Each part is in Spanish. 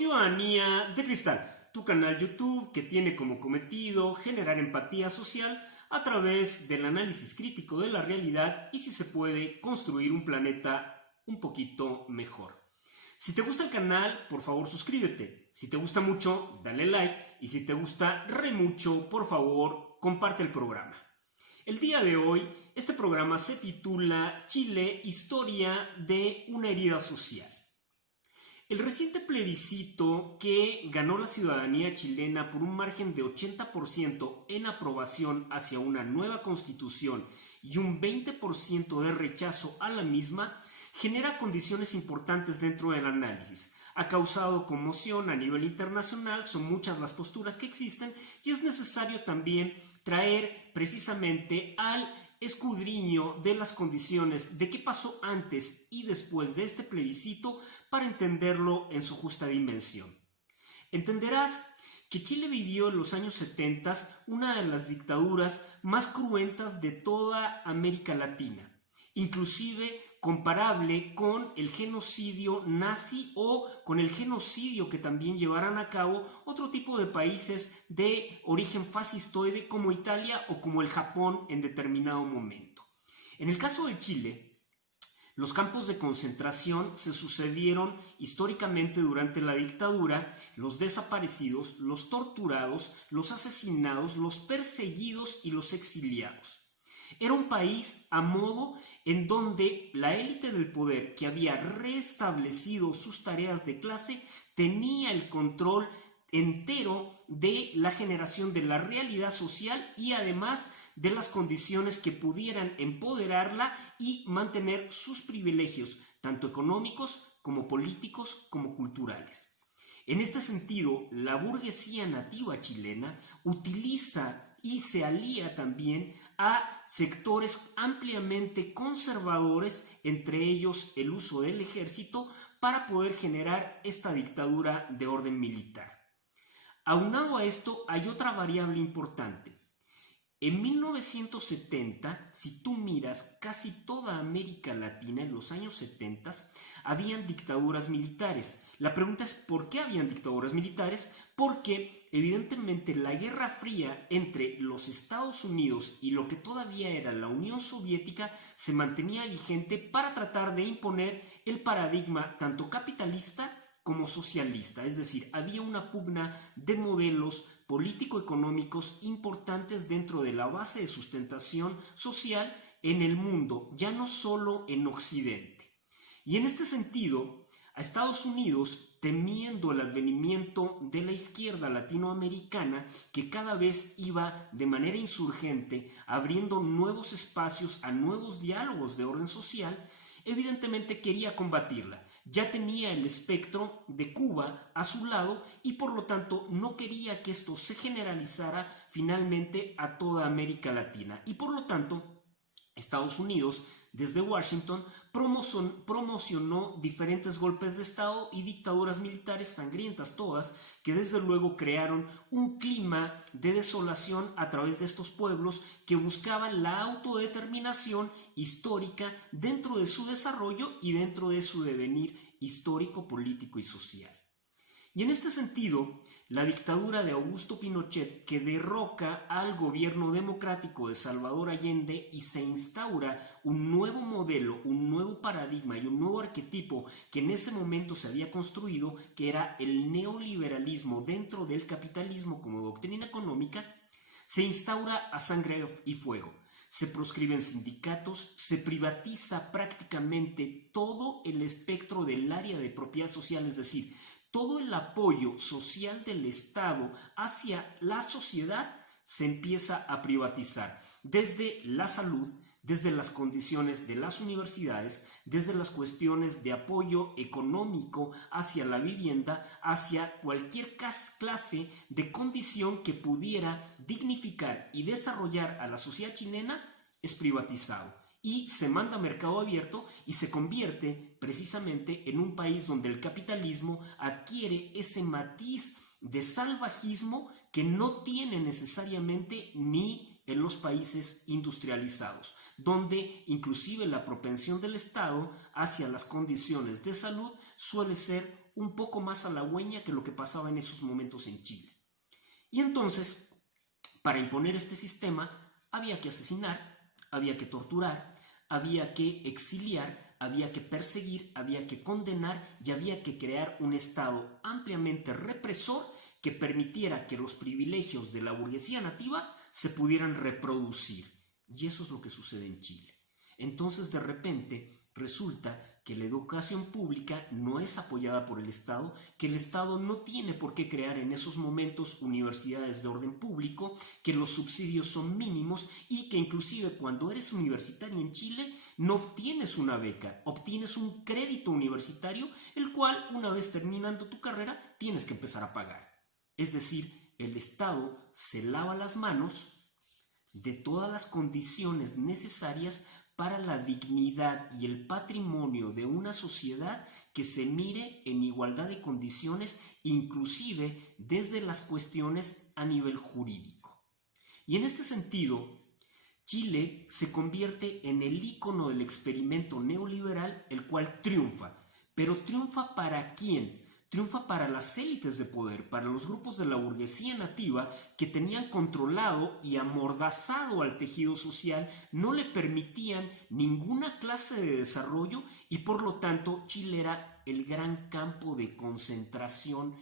Ciudadanía de Cristal, tu canal YouTube que tiene como cometido generar empatía social a través del análisis crítico de la realidad y, si se puede, construir un planeta un poquito mejor. Si te gusta el canal, por favor suscríbete. Si te gusta mucho, dale like. Y si te gusta re mucho, por favor, comparte el programa. El día de hoy, este programa se titula Chile, historia de una herida social. El reciente plebiscito que ganó la ciudadanía chilena por un margen de 80% en aprobación hacia una nueva constitución y un 20% de rechazo a la misma, genera condiciones importantes dentro del análisis. Ha causado conmoción a nivel internacional, son muchas las posturas que existen y es necesario también traer precisamente al escudriño de las condiciones de qué pasó antes y después de este plebiscito para entenderlo en su justa dimensión. Entenderás que Chile vivió en los años 70 una de las dictaduras más cruentas de toda América Latina, inclusive comparable con el genocidio nazi o con el genocidio que también llevaran a cabo otro tipo de países de origen fascistoide como Italia o como el Japón en determinado momento. En el caso de Chile, los campos de concentración se sucedieron históricamente durante la dictadura, los desaparecidos, los torturados, los asesinados, los perseguidos y los exiliados. Era un país a modo en donde la élite del poder, que había restablecido sus tareas de clase, tenía el control entero de la generación de la realidad social y además de las condiciones que pudieran empoderarla y mantener sus privilegios, tanto económicos como políticos como culturales. En este sentido, la burguesía nativa chilena utiliza y se alía también a sectores ampliamente conservadores, entre ellos el uso del ejército, para poder generar esta dictadura de orden militar. Aunado a esto, hay otra variable importante. En 1970, si tú miras casi toda América Latina en los años 70, habían dictaduras militares. La pregunta es ¿por qué habían dictaduras militares? Porque evidentemente la Guerra Fría entre los Estados Unidos y lo que todavía era la Unión Soviética se mantenía vigente para tratar de imponer el paradigma tanto capitalista como socialista, es decir, había una pugna de modelos político-económicos importantes dentro de la base de sustentación social en el mundo, ya no solo en Occidente. Y en este sentido, a Estados Unidos, temiendo el advenimiento de la izquierda latinoamericana, que cada vez iba de manera insurgente abriendo nuevos espacios a nuevos diálogos de orden social, evidentemente quería combatirla. Ya tenía el espectro de Cuba a su lado y por lo tanto no quería que esto se generalizara finalmente a toda América Latina. Y por lo tanto, Estados Unidos, desde Washington, promocionó diferentes golpes de Estado y dictaduras militares sangrientas todas, que desde luego crearon un clima de desolación a través de estos pueblos que buscaban la autodeterminación histórica dentro de su desarrollo y dentro de su devenir histórico, político y social. Y en este sentido, la dictadura de Augusto Pinochet, que derroca al gobierno democrático de Salvador Allende y se instaura un nuevo modelo, un nuevo paradigma y un nuevo arquetipo que en ese momento se había construido, que era el neoliberalismo dentro del capitalismo como doctrina económica, se instaura a sangre y fuego. Se proscriben sindicatos, se privatiza prácticamente todo el espectro del área de propiedad social, es decir, todo el apoyo social del Estado hacia la sociedad se empieza a privatizar, desde la salud, desde las condiciones de las universidades, desde las cuestiones de apoyo económico hacia la vivienda, hacia cualquier clase de condición que pudiera dignificar y desarrollar a la sociedad chilena, es privatizado. Y se manda a mercado abierto y se convierte precisamente en un país donde el capitalismo adquiere ese matiz de salvajismo que no tiene necesariamente ni en los países industrializados, donde inclusive la propensión del Estado hacia las condiciones de salud suele ser un poco más halagüeña que lo que pasaba en esos momentos en Chile. Y entonces, para imponer este sistema, había que asesinar, había que torturar, había que exiliar, había que perseguir, había que condenar y había que crear un Estado ampliamente represor que permitiera que los privilegios de la burguesía nativa se pudieran reproducir. Y eso es lo que sucede en Chile. Entonces, de repente, resulta que la educación pública no es apoyada por el Estado, que el Estado no tiene por qué crear en esos momentos universidades de orden público, que los subsidios son mínimos y que inclusive cuando eres universitario en Chile no obtienes una beca, obtienes un crédito universitario, el cual una vez terminando tu carrera tienes que empezar a pagar. Es decir, el Estado se lava las manos de todas las condiciones necesarias para la dignidad y el patrimonio de una sociedad que se mire en igualdad de condiciones, inclusive desde las cuestiones a nivel jurídico. Y en este sentido, Chile se convierte en el ícono del experimento neoliberal, el cual triunfa. Pero ¿triunfa para quién? Triunfa para las élites de poder, para los grupos de la burguesía nativa que tenían controlado y amordazado al tejido social, no le permitían ninguna clase de desarrollo y por lo tanto Chile era el gran campo de concentración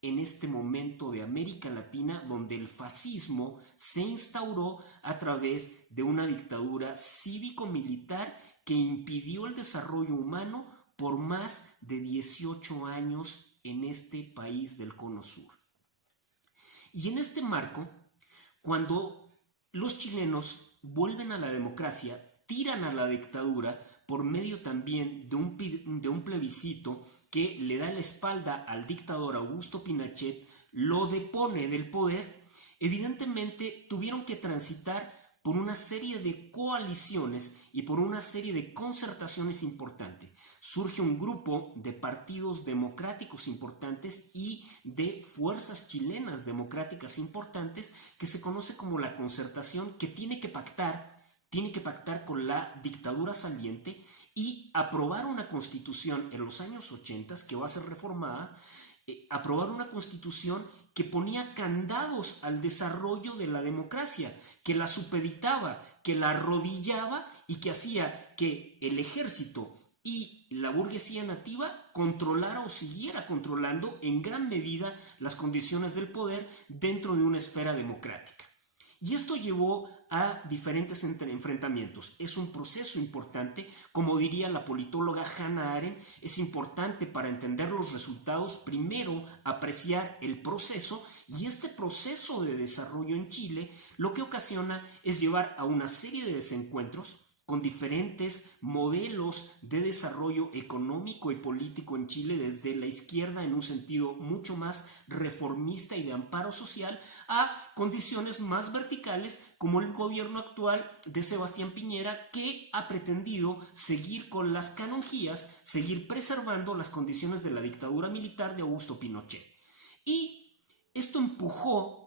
en este momento de América Latina, donde el fascismo se instauró a través de una dictadura cívico-militar que impidió el desarrollo humano por más de 18 años en este país del Cono Sur. Y en este marco, cuando los chilenos vuelven a la democracia, tiran a la dictadura por medio también de un plebiscito que le da la espalda al dictador Augusto Pinochet, lo depone del poder, evidentemente tuvieron que transitar por una serie de coaliciones y por una serie de concertaciones importantes. Surge un grupo de partidos democráticos importantes y de fuerzas chilenas democráticas importantes que se conoce como la concertación, que tiene que pactar con la dictadura saliente y aprobar una constitución en los años 80 que va a ser reformada, aprobar una constitución que ponía candados al desarrollo de la democracia, que la supeditaba, que la arrodillaba y que hacía que el ejército y la burguesía nativa controlara o siguiera controlando en gran medida las condiciones del poder dentro de una esfera democrática. Y esto llevó a diferentes enfrentamientos. Es un proceso importante, como diría la politóloga Hannah Arendt, es importante para entender los resultados, primero apreciar el proceso, y este proceso de desarrollo en Chile lo que ocasiona es llevar a una serie de desencuentros con diferentes modelos de desarrollo económico y político en Chile, desde la izquierda en un sentido mucho más reformista y de amparo social, a condiciones más verticales como el gobierno actual de Sebastián Piñera, que ha pretendido seguir con las canonjías, seguir preservando las condiciones de la dictadura militar de Augusto Pinochet. Y esto empujó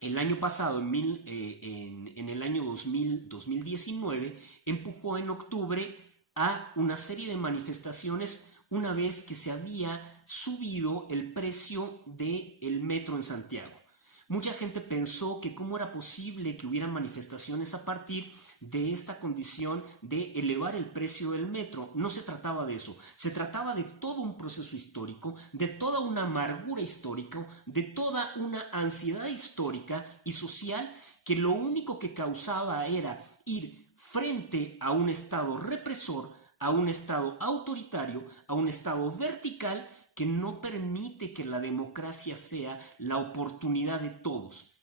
el año pasado, en el año 2019, empujó en octubre a una serie de manifestaciones una vez que se había subido el precio del metro en Santiago. Mucha gente pensó que cómo era posible que hubieran manifestaciones a partir de esta condición de elevar el precio del metro. No se trataba de eso, se trataba de todo un proceso histórico, de toda una amargura histórica, de toda una ansiedad histórica y social que lo único que causaba era ir frente a un Estado represor, a un Estado autoritario, a un Estado vertical que no permite que la democracia sea la oportunidad de todos.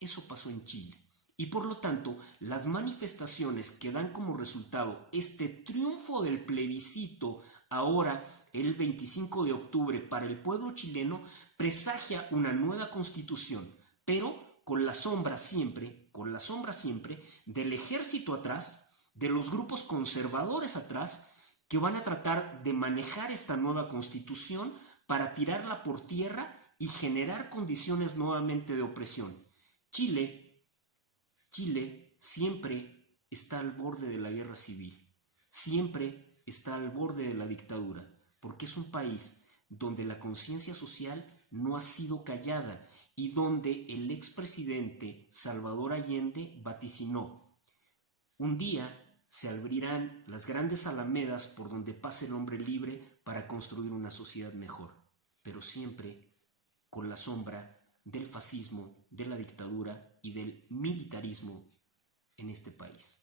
Eso pasó en Chile. Y por lo tanto, las manifestaciones que dan como resultado este triunfo del plebiscito ahora el 25 de octubre para el pueblo chileno presagia una nueva constitución, pero con la sombra siempre del ejército atrás, de los grupos conservadores atrás, que van a tratar de manejar esta nueva constitución para tirarla por tierra y generar condiciones nuevamente de opresión. Chile siempre está al borde de la guerra civil, siempre está al borde de la dictadura, porque es un país donde la conciencia social no ha sido callada y donde el expresidente Salvador Allende vaticinó: un día se abrirán las grandes alamedas por donde pase el hombre libre para construir una sociedad mejor, pero siempre con la sombra del fascismo, de la dictadura y del militarismo en este país.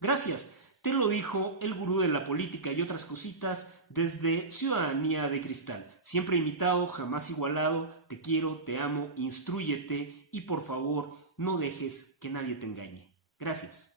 Gracias. Te lo dijo el gurú de la política y otras cositas desde Ciudadanía de Cristal. Siempre invitado, jamás igualado. Te quiero, te amo, instrúyete y por favor no dejes que nadie te engañe. Gracias.